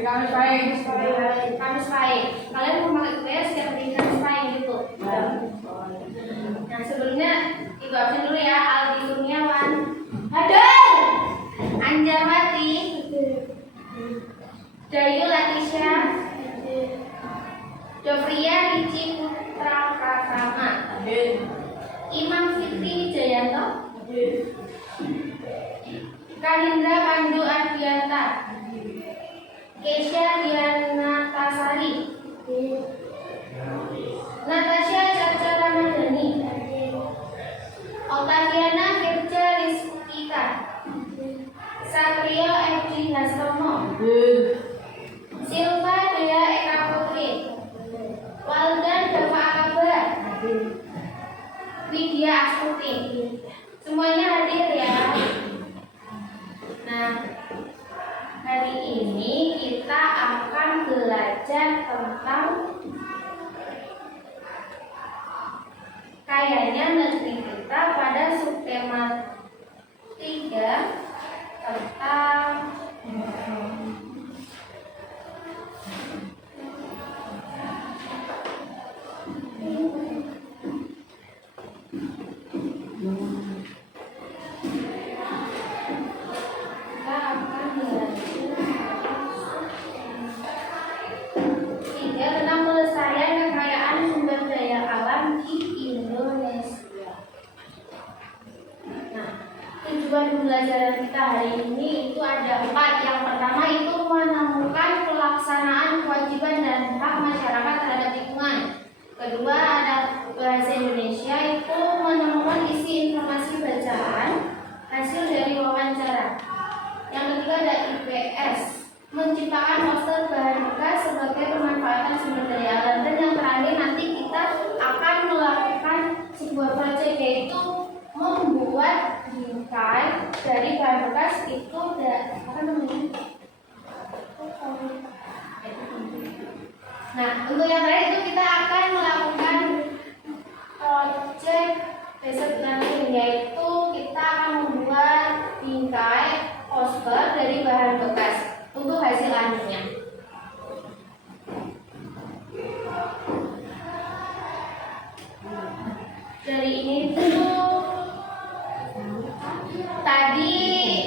Kamis Pahing. Kamis Pahing. Kalian mau pakai kebaya setiap hari Kamis Pahing gitu. Nah sebelumnya ibu absen dulu ya. Aldi Kurniawan. Hadir. Anjamati. Dayu Latisha. Dovria Rici Putra Pratama. Imam Fitri Jayanto. Kanindra Pandu Ardianta. Keisha Diana Tasari. Natasha Caca Ramadhani. Octaviana Firja Rizkika. Satrio Edi Hastomo. Silva Dea Eka Putri. Waldan Dava Akaba. Widya Astuti. Semuanya hadir ya. Nah, hari ini kita akan belajar tentang kayaknya negeri kita pada subtema 3 tentang tentang pelestarian kekayaan sumber daya alam di Indonesia. Nah, tujuan pembelajaran kita hari ini itu ada 4. Yang pertama itu menemukan pelaksanaan kewajiban dan hak masyarakat terhadap lingkungan. Kedua ada bahasa Indonesia itu menemukan isi informasi bacaan hasil dari wawancara. Yang ketiga ada IPS, menciptakan poster bahan bekas sebagai pemanfaatan sumber daya alam. Dan yang terakhir nanti kita akan melakukan sebuah proyek yaitu membuat bingkai dari bahan bekas itu apa namanya? Nah, untuk yang terakhir itu kita akan melakukan proyek besok nanti, yaitu kita akan membuat bingkai poster dari bahan bekas untuk hasil akhirnya. Dari ini tuh tadi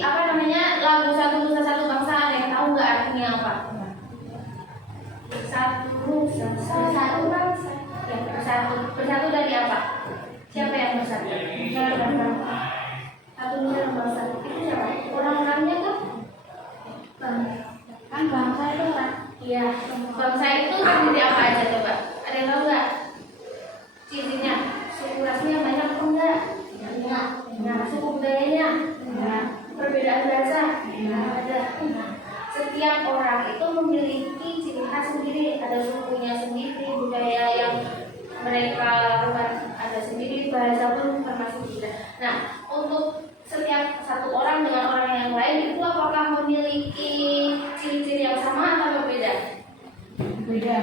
apa namanya lagu Satu Nusa Satu Bangsa, ada yang tahu nggak artinya apa? Satu Nusa Satu Bangsa. Ya, bersatu dari apa? Siapa yang bersatu? Satu Nusa Satu Bangsa. Itu siapa? Orang-orangnya tuh kan bangsa itu kan? Iya. Bangsa itu terdiri apa aja coba? Ada yang tahu nggak? Cirinya, suku rasnya banyak atau enggak? Banyak. Nah, suku budayanya? Nah, perbedaan bahasa? Ada. Nah, setiap orang itu memiliki ciri khas sendiri. Ada sukunya sendiri, budaya yang mereka ada sendiri, bahasa pun termasuk juga. Nah, untuk setiap satu orang dengan orang yang lain itu apakah memiliki ciri-ciri yang sama atau berbeda? Berbeda.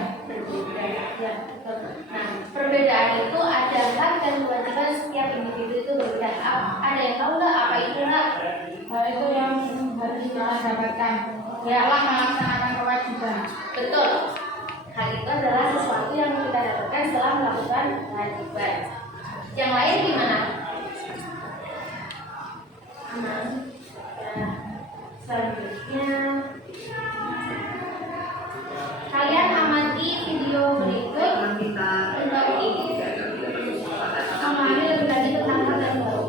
Ya. Nah, perbedaan itu ada hak dan kewajiban setiap individu itu berbeda. Ada yang tahu nggak apa itu nggak? Hal itu yang harus kita dapatkan. Ya, Setelah melaksanakan kewajiban. betul. Hal itu adalah sesuatu yang kita dapatkan setelah melakukan kewajiban. Yang lain gimana? Nah, selanjutnya kalian amati video berikut untuk memahami lebih lanjut tentang hal dan baru.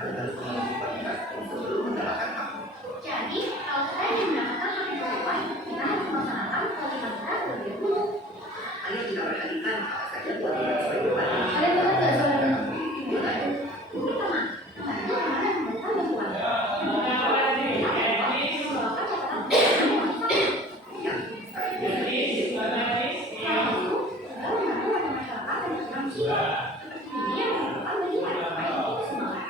Jadi, kalau kita ingin mendapatkan hak yang sesuai, kita harus melaksanakan kewajiban kita terlebih dahulu. Kalian dengar nggak suaranya? Ini teman, bantu teman yang memberikan bantuan. Membawakan catatan dan wanita. Kalau itu, adalah membantu warga masyarakat dan bersenang jiwa. Ini yang merupakan bagian supaya kita semangat.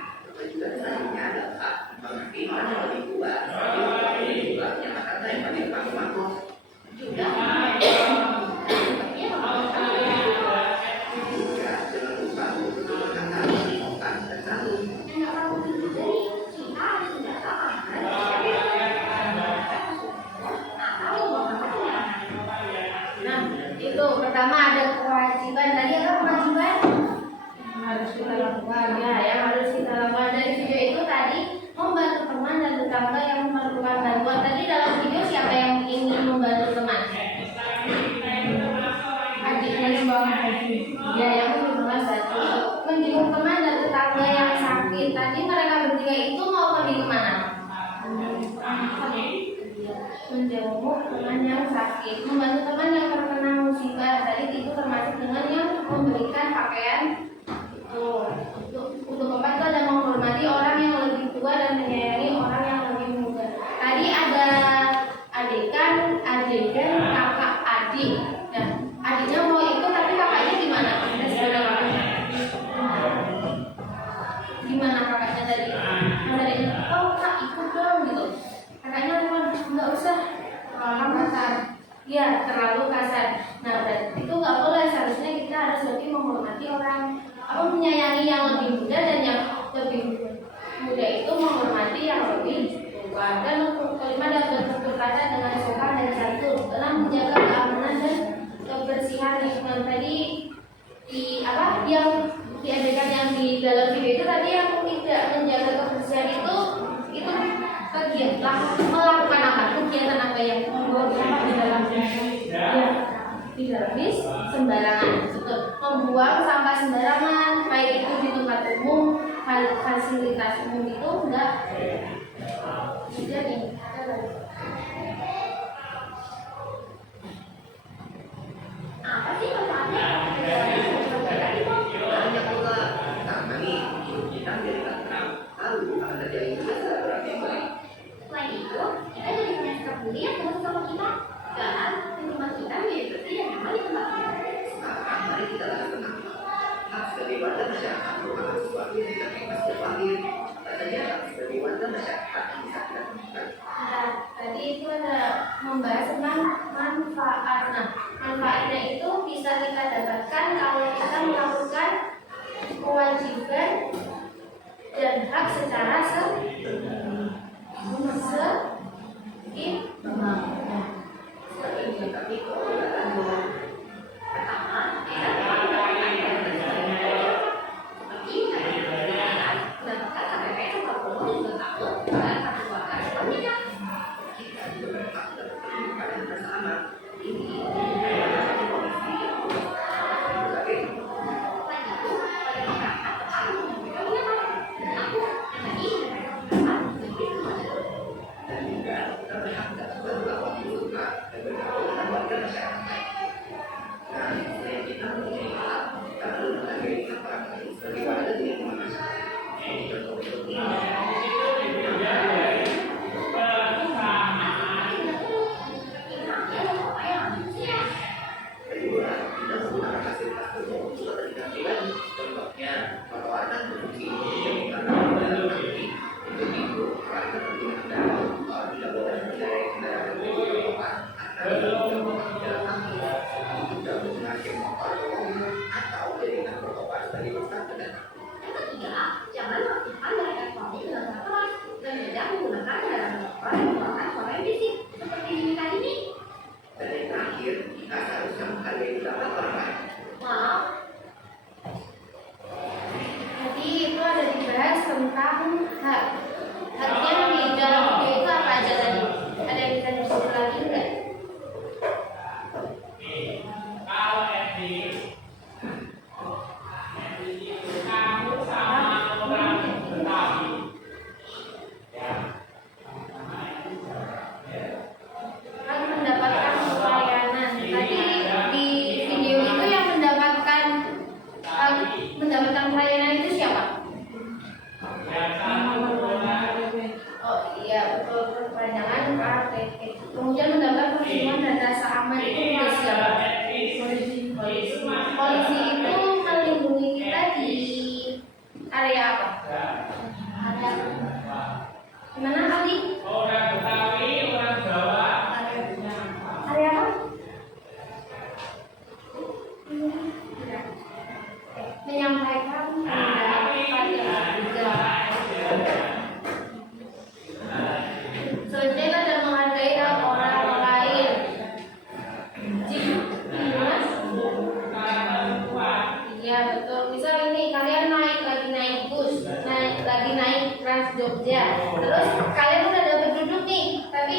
Juga nah, itu pertama ada kewajiban. Tadi apa kewajiban? Harus kita lakukan. Ya, yang harus kita lakukan dari video itu tadi membantu teman dan tetangga yang memerlukan bantuan. Tadi dalam video siapa yang ingin membantu teman? Adiknya yang bawa baju. Ya, yang membawa baju. Menjenguk teman dan tetangga yang sakit. Tadi mereka bertiga itu mau pergi kemana? Menjenguk teman yang sakit, membantu teman yang terkena musibah. Tadi itu termasuk dengan yang memberikan pakaian. Untuk keempat itu ada menghormati orang yang lebih tua dan menyayangi orang yang lebih muda. Tadi ada adegan, kakak, adik. Nah, adiknya mau ikut tapi kakaknya gimana? Gimana kakaknya tadi? Adiknya, oh kak ikut dong gitu. Kakaknya nggak usah, terlalu kasar. Iya, terlalu kasar. Nah, itu nggak boleh. Seharusnya kita harus lebih menghormati orang. Menyayangi yang lebih muda dan yang lebih muda itu menghormati yang lebih tua. Dan kelima dapat berkata dengan sopan dan santun dalam menjaga keamanan dan kebersihan lingkungan. Tadi yang diadakan yang di dalam video itu tadi yang tidak menjaga kebersihan itu kegiatan melakukan apa? Kegiatan apa yang membuang sampah di dalam bis sembarangan. Membuang sampah sembarangan, baik itu di tempat umum, fasilitas umum itu enggak. Jadi apa sih manfaatnya? Selain itu, kita jadi punya sikap peduli yang sama sama kita. Dan lingkungan kita menjadi bersih dan nyaman di tempat kita. Mari kita lakukan hak sebagai warga masyarakat merupakan sesuatu yang tidak bebas berpahit. Katanya hak sebagai warga masyarakat bisa kita temukan. Tadi itu ada membahas tentang manfaat. Nah, manfaatnya itu bisa kita dapatkan kalau kita melakukan kewajiban dan hak secara area apa? Area Gimana Ali? Orang Betawi, orang Jawa. Area apa? Menyampaikan pendapat yang juga. Selanjutnya ada menghargai orang lain. Mas? Iya betul. Misal ini kalian lagi naik bus, lagi naik Trans Jogja. Terus kalian udah dapat duduk nih, tapi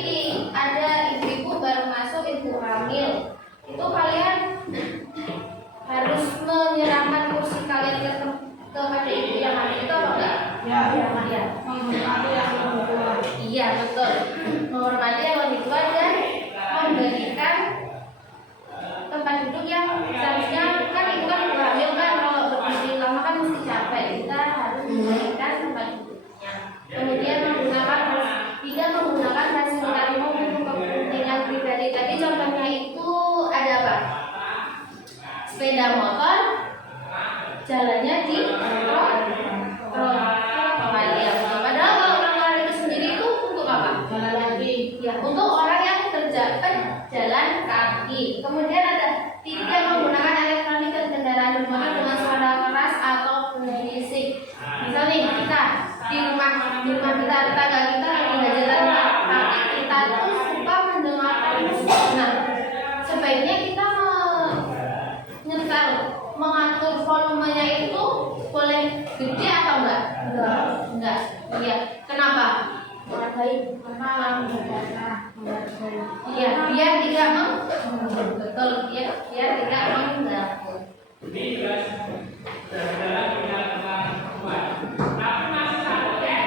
ada ibu-ibu baru masuk, ibu hamil. Itu kalian harus menyerahkan kursi kalian kepada ibu yang hamil itu apa enggak? Ya. Ya. menghormati yang lebih tua. Iya betul. Menghormati yang lebih tua dan memberikan tempat duduk yang seharusnya kan itu kan ibu hamil kan kalau berdiri lama kan mesti capek. Kita harus memberikan tempat duduknya. Kemudian tidak menggunakan fasilitas umum untuk kepentingan pribadi. Tadi contohnya itu ada apa? Sepeda motor, jalannya di padahal kalau trotoar itu sendiri itu untuk apa? Jalan lagi. Ya, untuk orang yang berjalan kaki. Kemudian ada tidak menggunakan elektronik dan kendaraan bermotor dengan suara keras atau berisik. Misal nih kita di rumah kita, tetangga kita lagi jalan kaki, kita tuh suka mendengarkan musik. Nah, sebaiknya kita nyetel, mengatur volumenya itu boleh gede atau enggak? Enggak. Iya. Kenapa? Iya, biar tidak betul, biar tidak mengganggu. Ini juga jalan punya tempat kuat. Tapi masih satu ya.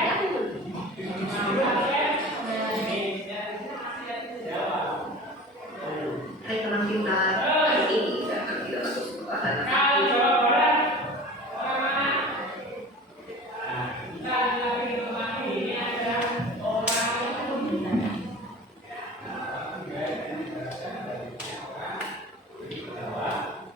Kalau Jawa Barat, orang mana? Nah, kita lagi di rumah ini ada orang Jawa.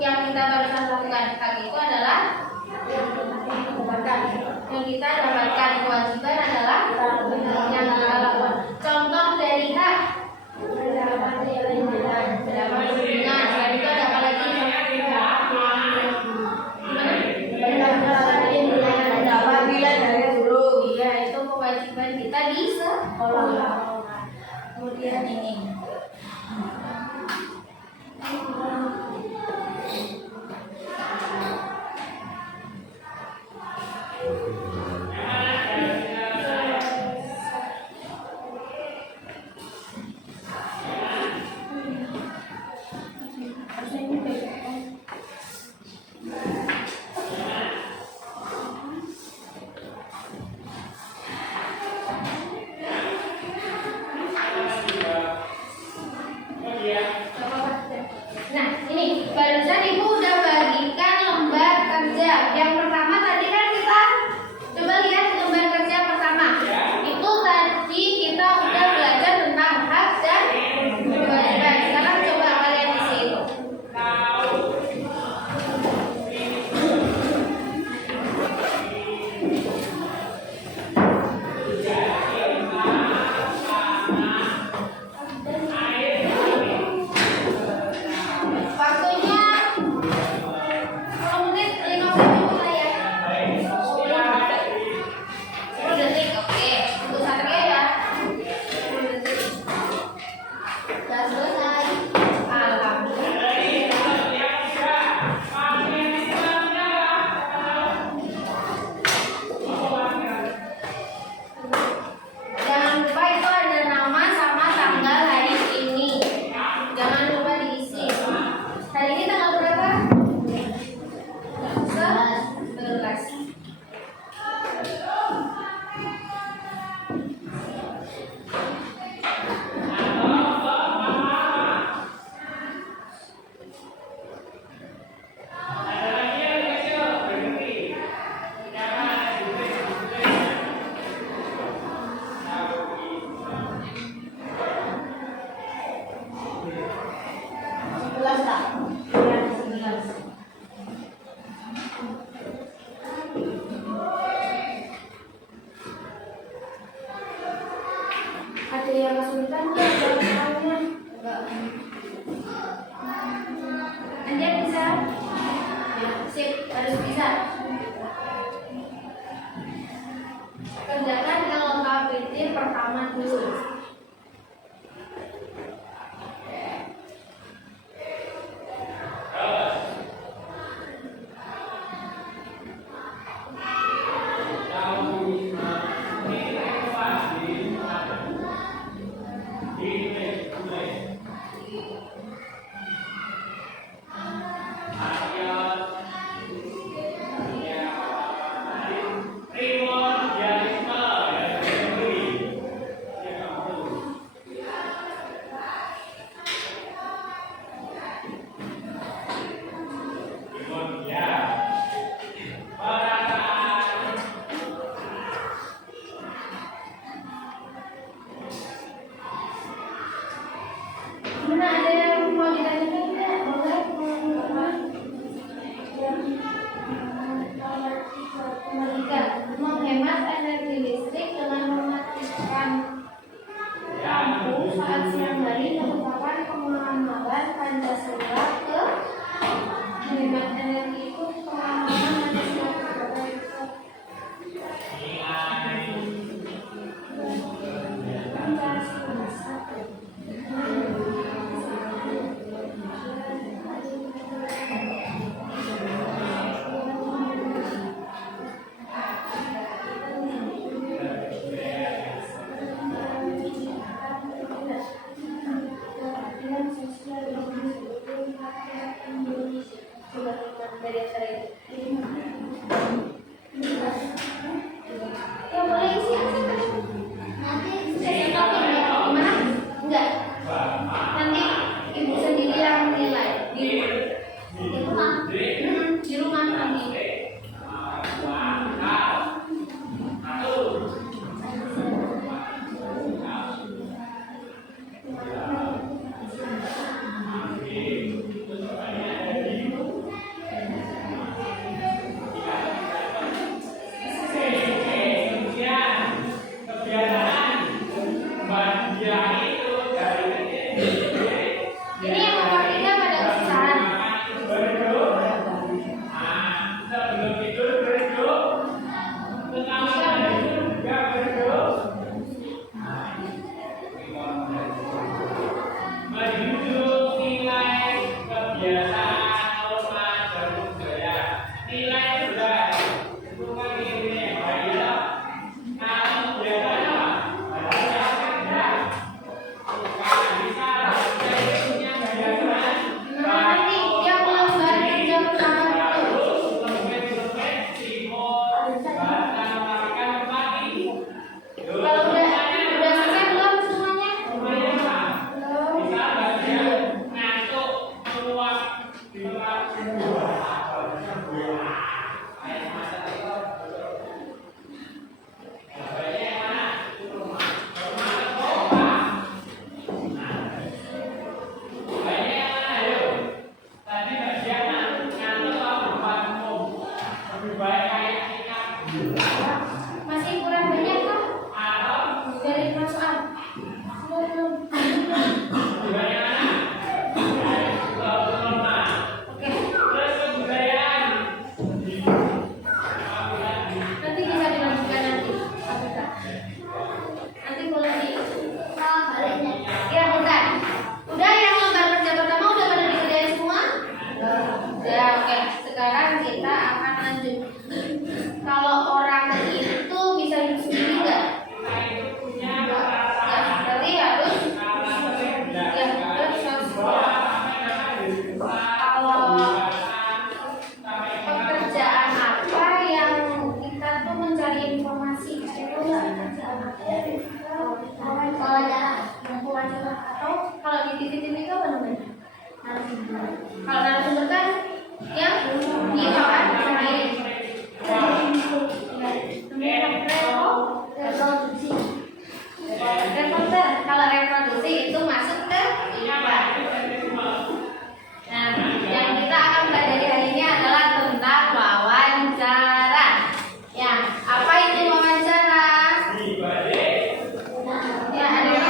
yang kita barusan lakukan tadi itu adalah yang kita dapatkan. Kewajiban adalah yang kita lakukan. Contoh dari hak berapa hubungan. Selain itu ada apa lagi? Iya, itu kewajiban kita di sekolah. Kemudian ini. Nah, ini barusan Ibu udah bagikan lembar kerja. Yang pertama tadi kan kita coba lihat lembar kerja pertama. Itu tadi kita udah belajar tentang hak dan kewajiban. Sekarang coba kalian isi itu. Waktunya 10 menit 15 mulai ya. 10 detik, oke. Untuk Satria ya. 10 detik. Sudah selesai. Alhamdulillah. Jangan lupa itu ada nama sama tanggal hari ini. Jangan lupa diisi. Hari ini tanggal berapa? 11. Ada yang kesulitan nggak jawabannya? Anda bisa? Sip, harus bisa. Kerjakan yang lengkap itu pertama dulu. Masih kurang banyak kah? Dari perasaan. Nanti bisa dilanjutkan nanti. Nanti boleh di ya udah. Udah yang lembar kerja pertama udah pada dikerjain semua? Udah, oke. Sekarang kita akan lanjut. Kalau orang itu bisa hidup sendiri nggak? Ya, berarti harus ya harus kalau pekerjaan apa yang kita tuh mencari informasi itu nggak pekerjaan wawancara atau kalau di TV itu apa namanya? Kalau narasumber kan yang di kan sendiri. Reporter, kalau reproduksi itu masuk ke iklan. Nah, yang kita akan pelajari hari ini adalah tentang wawancara. Ya, apa itu wawancara? Ya, ada yang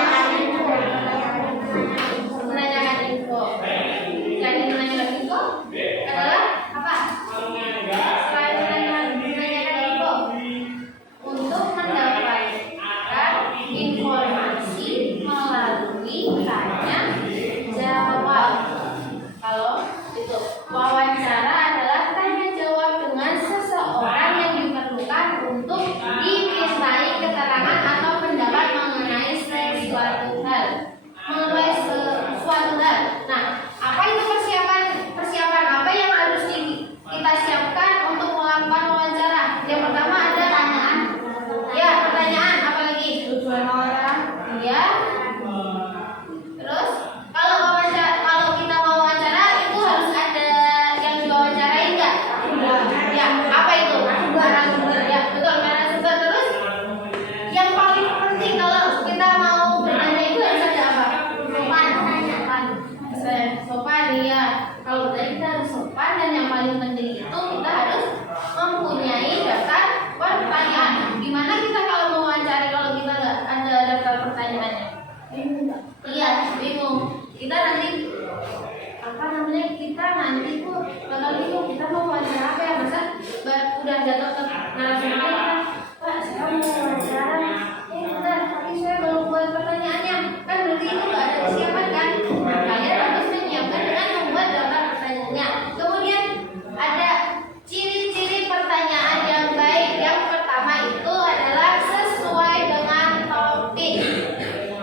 menanyakan info. Jadi menanyakan info adalah apa? Selain menanyakan info, untuk mendapatkan informasi melalui tanya jawab. Kalau itu wawancara adalah tanya jawab dengan seseorang yang diperlukan untuk dimintai keterangan atau pendapat mengenai sesuatu hal. Nah, apa itu persiapan apa yang harus kita siapkan untuk melakukan wawancara? Yang pertama ada pertanyaan, apalagi tujuan wawancara. Ya. Terus kalau kita mau wawancara itu harus ada yang diwawancarai enggak? Ya, apa itu? Narasumber. Ya, betul, narasumber. Terus yang paling penting kalau kita mau bertanya itu harus ada apa? Sopan ya. Kalau bertanya kita harus sopan, dan yang paling penting itu kita harus mempunyai daftar pertanyaan. Gimana kita kalau mau wawancara kalau kita nggak ada daftar pertanyaannya? Iya, bingung. Kita nanti tuh bakal bingung kita mau wawancara apa ya, masa udah jatuh ke narasumber kita, Pak saya mau wawancara, bentar, tapi saya belum buat pertanyaannya, kan berarti itu nggak ada kesiapan kan? Nah, kalian harus menyiapkan dengan membuat daftar pertanyaannya. Kemudian ada ciri-ciri pertanyaan yang baik. Yang pertama itu adalah sesuai dengan topik.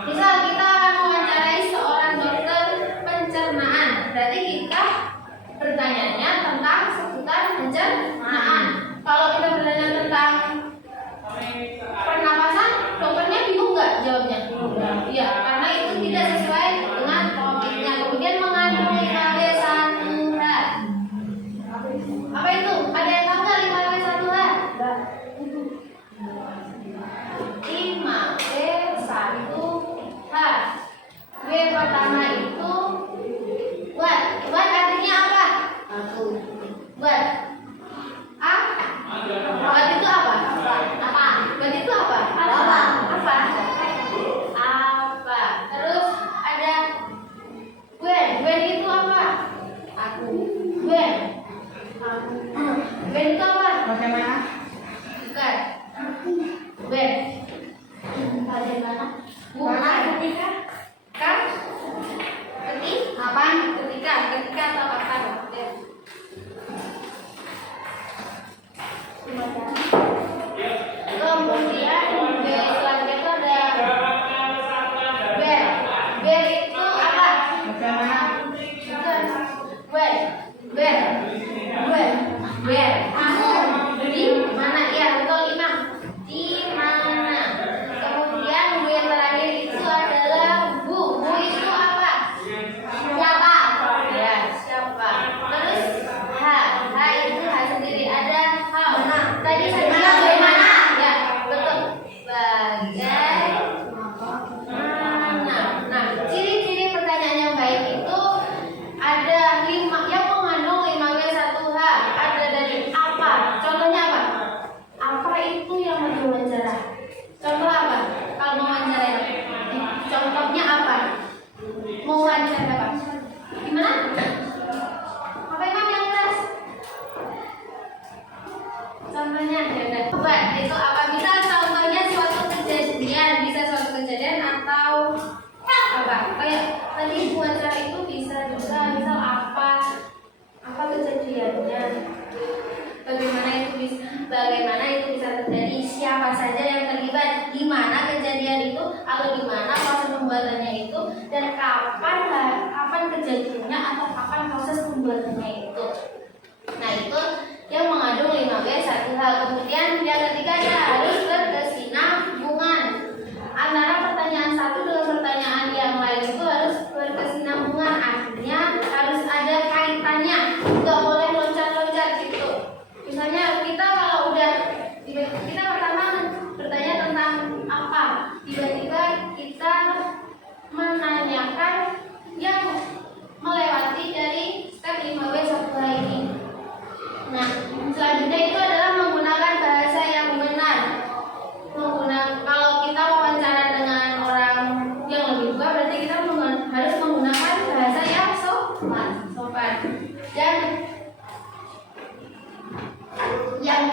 Misal kita akan mewawancarai seorang dokter pencernaan, berarti kita bertanya tentang seputar pencernaan. Kalau kita bertanya tentang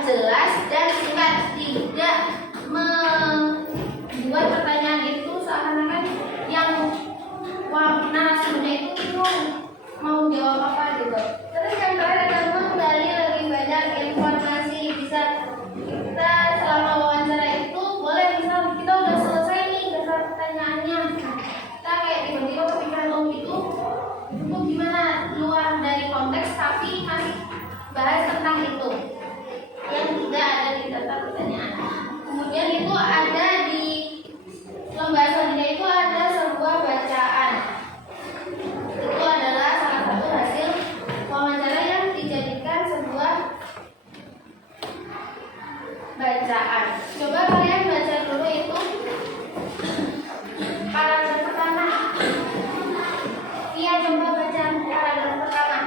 jelas dan singkat, tidak membuat pertanyaan itu seakan-akan yang narasumbernya itu bingung mau jawab apa gitu. Terus yang terakhir adalah menggali lebih banyak informasi. Bisa kita selama wawancara itu boleh misal kita udah selesai nih dasar pertanyaannya, kita kayak tiba-tiba kepikiran itu gimana luar dari konteks tapi masih bahas tentang itu yang tidak ada di daftar pertanyaan. Kemudian itu ada di lembar selanjutnya itu ada sebuah bacaan. Itu adalah salah satu hasil wawancara yang dijadikan sebuah bacaan. Coba kalian baca dulu itu paragraf pertama. Iya, coba baca paragraf pertama.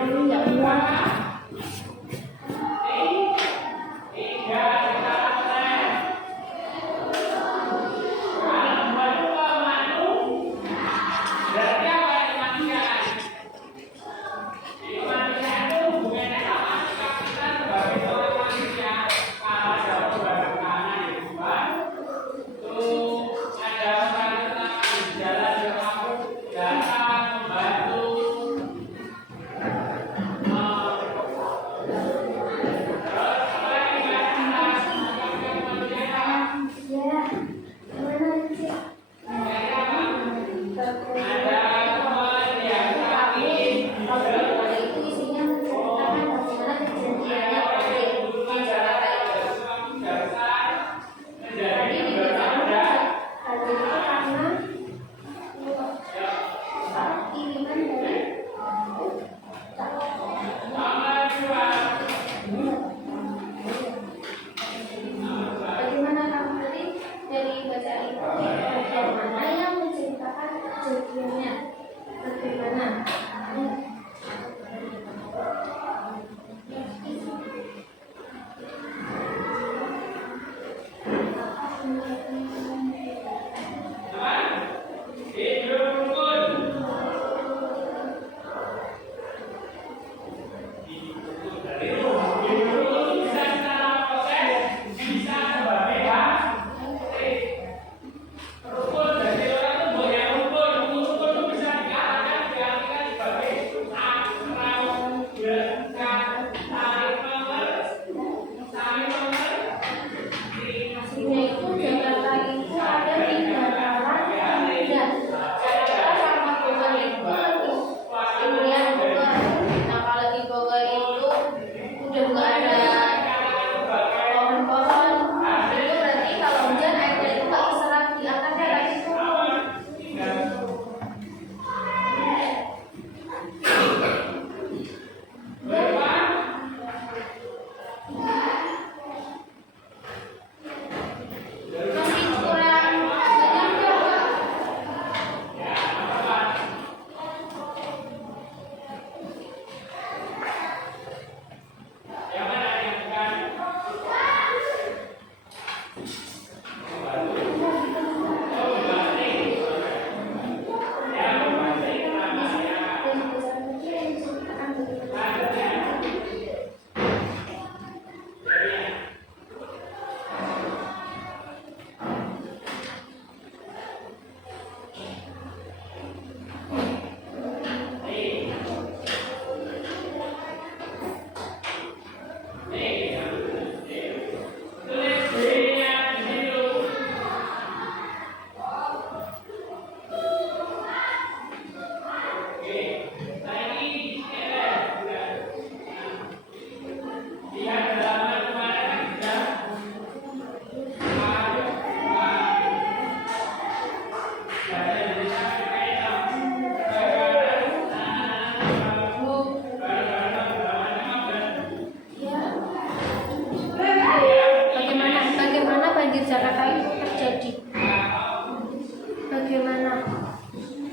Kami nggak muat.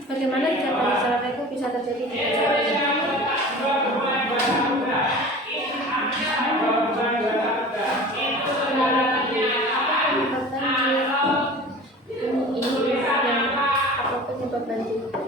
Bagaimana Jakarta itu bisa terjadi di penyebab banjir?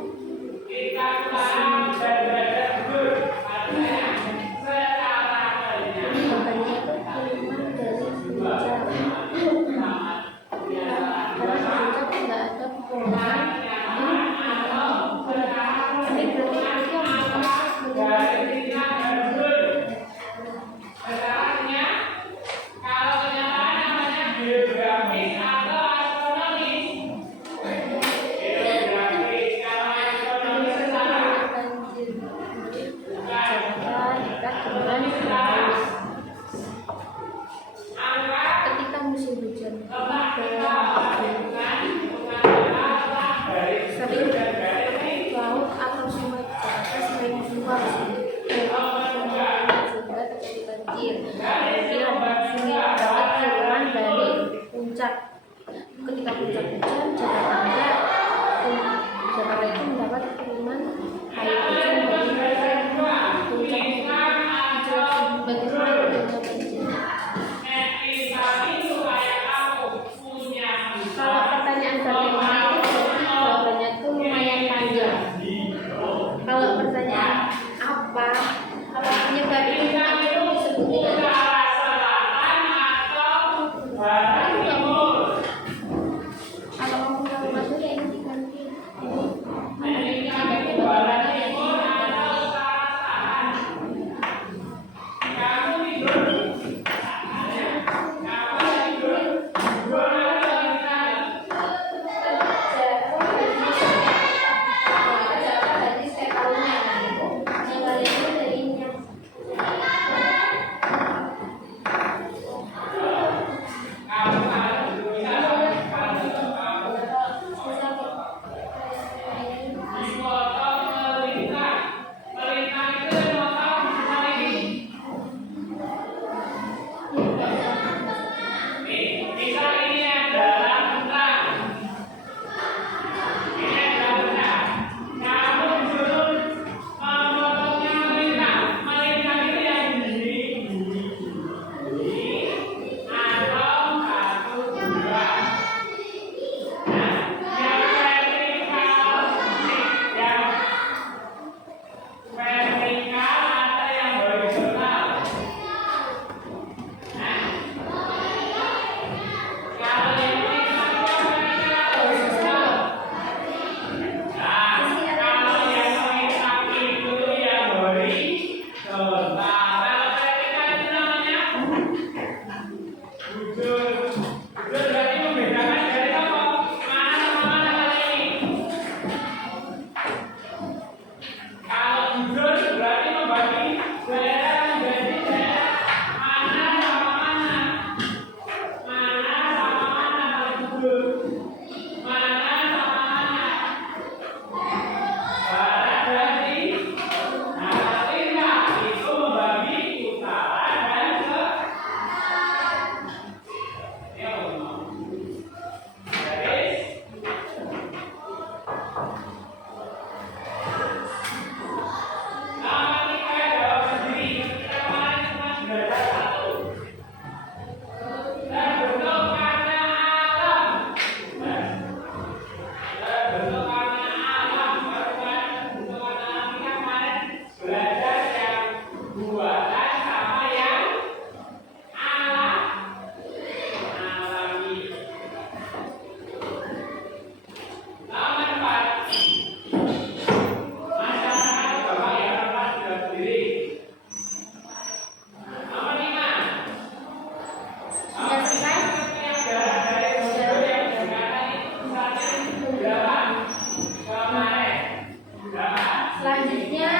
Selanjutnya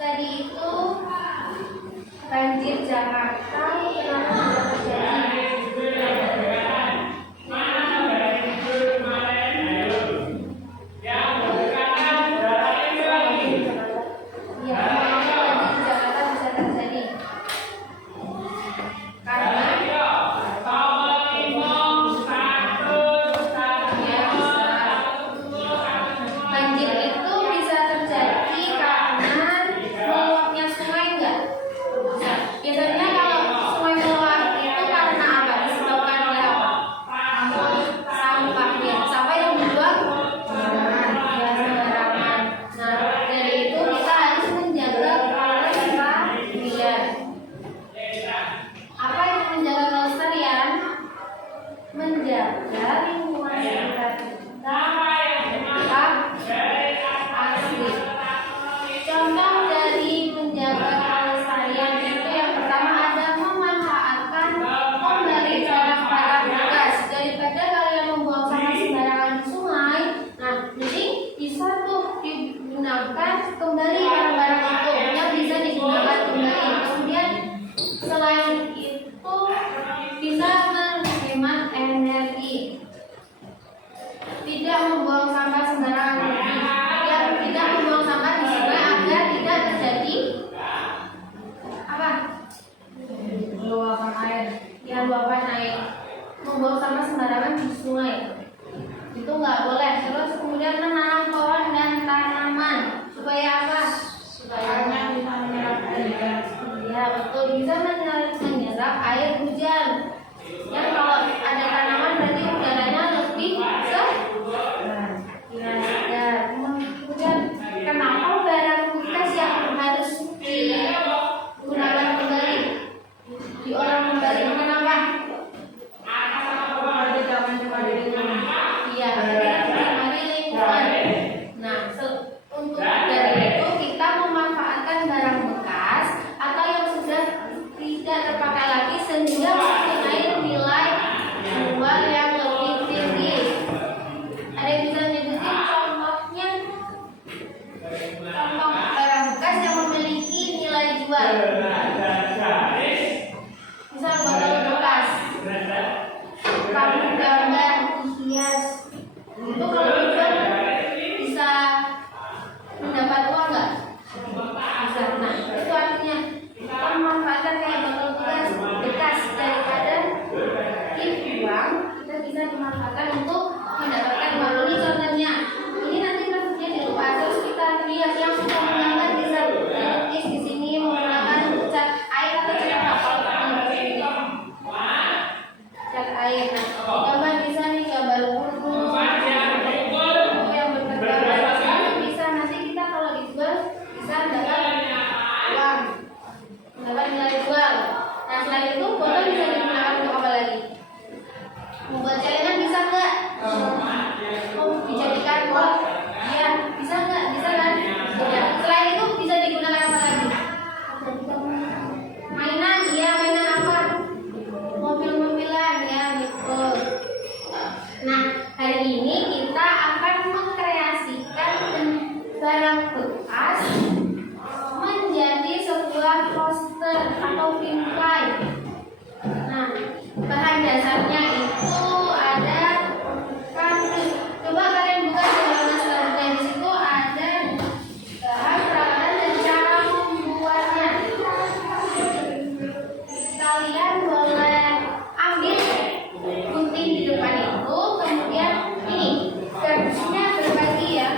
tadi itu banjir Jakarta kenapa terjadi? Kembali barang-barang itu yang bisa digunakan kembali. Kemudian selain itu bisa menghemat energi, tidak membuang sampah sembarangan, tidak membuang sampah di sungai agar tidak terjadi apa? Luapan air. Ya, luapan air. Membuang sampah sembarangan di sungai itu nggak boleh. Terus kemudian menanam pohon dan tanaman supaya apa? Supaya Bisa menyerap air. ya betul, bisa menyerap air hujan. Ya kalau ada tanaman berarti udaranya lebih segar. Ya, kemudian kenapa barang bekas yang harus digunakan kembali, diolah kembali? Kenapa? Kalau tidak mencemari lingkungan. Iya, mencemari lingkungan. Nah, untuk dari itu kita memanfaatkan barang bekas atau yang sudah tidak terpakai lagi sehingga mempunyai nilai jual yang lebih tinggi. Ada yang bisa nyebutin contohnya? Contoh barang bekas yang memiliki nilai jual. Misal botol bekas, kartu gambar, hias. Itu kalau dijual bisa mendapat uang nggak? Bisa. Nah, itu artinya kita memanfaatkan kayak botol bekas daripada dibuang, kita bisa dimanfaatkan untuk mendapatkan uang. Ini contohnya. Ini nanti maksudnya di lupa, terus kita lihat yang sudah menggambar bisa dilukis di sini menggunakan cat air atau cat apa? Cat air. Nah, gambar bisa nih gambar burung. Yang bergambar bisa nanti kita kalau dijual bisa dapat uang, dapat nilai jual. Nah selain itu botol bisa digunakan untuk apa lagi? Membuat celengan bisa nggak? Oh, dijadikan pot? Iya, bisa nggak? Bisa kan? Ya. Selain itu bisa digunakan apa lagi? Mainan, iya mainan apa? Mobil-mobilan, ya betul. Nah, hari ini kita akan mengkreasikan barang bekas menjadi sebuah poster atau bingkai. Nah, bahan dasarnya itu ada kardus. Coba kalian buka di halaman selanjutnya. Di situ ada bahan peralatan dan cara membuatnya. Kalian boleh ambil gunting di depan itu, kemudian ini kardusnya berbagi ya.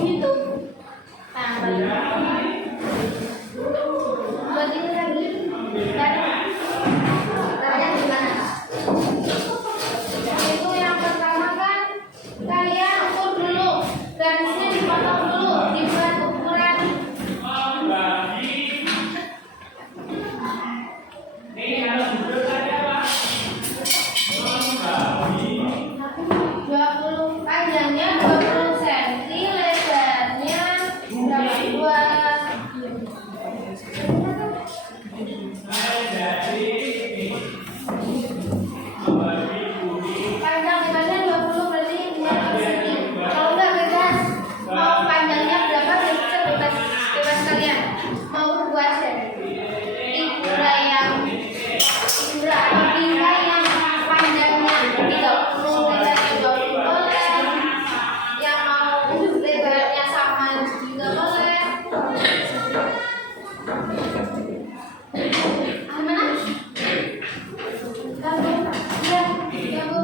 Itu. Nah, buat ini lagi. Caranya gimana? Itu yang pertama kan kalian ukur dulu, garisnya dipotong dulu, dibuat ukuran. Ini harus duduk saja, Pak. 20 panjangnya 20 cm, lebarnya berapa? Panjang lebarnya 20 berarti 20 cm. Kalau nggak bebas, mau panjangnya berapa bebas kalian. Mau buat figura yang figura atau bingkai yang panjangnya 30, lebarnya 20 boleh. Yang mau lebarnya sama juga boleh. Gimana? Ya, Bu.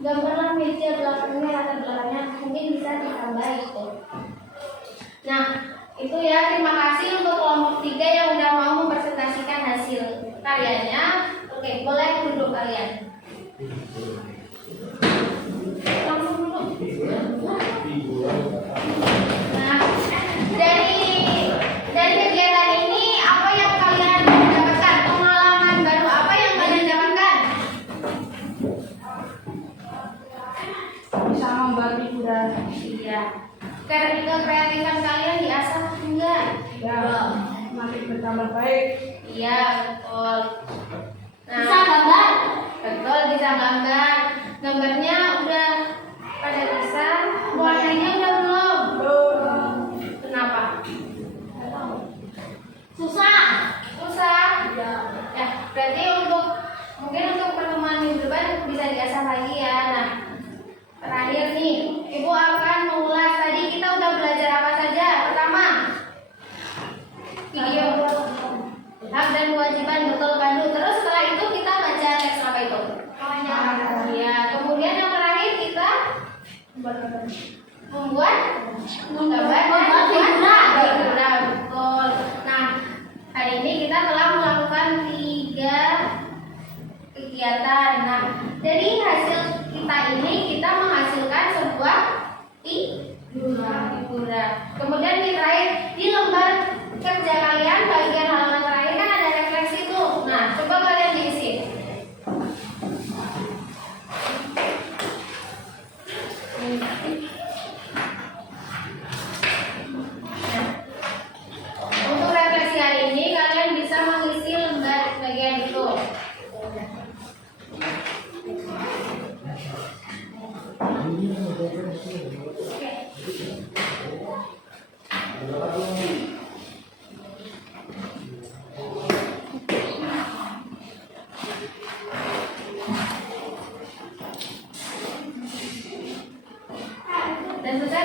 gambarlah meja belakangnya, latar belakangnya mungkin bisa ditambah itu. Nah, itu ya, terima kasih untuk kelompok 3 yang udah mau mempresentasikan hasil karyanya. Oke, boleh duduk kalian. Langsung duduk. Nah, dari kegiatan ini apa yang kalian dapatkan? Pengalaman baru apa yang kalian dapatkan? Bisa membantu budaya. Iya. Kreatifan kalian diasah enggak? Ya, makin bertambah baik. Iya, betul. Nah, Bisa gambar? betul, bisa gambar. Gambarnya udah pada bisa, warnanya udah belum? Belum. Kenapa? Susah. Susah. Ya. Ya, berarti mungkin untuk pertemuan minggu depan bisa diasah lagi ya. Nah, terakhir nih, Ibu akan mengulas tadi kita udah belajar apa saja. Pertama, video, hak dan kewajiban, betul Pandu. Terus setelah itu kita baca teks apa itu? Ya, kemudian yang terakhir kita membuat gambar dan figura. Betul. Nah, hari ini kita telah melakukan 3 kegiatan. Nah, dari hasil kita ini kita menghasilkan sebuah figura. Kemudian di terakhir di lembar kerja kalian bagian halaman terakhir kan ada refleksi tuh. Nah, coba kalian diisi. Nah, untuk refleksi hari ini kalian bisa mengisi lembar bagian itu. Dan juga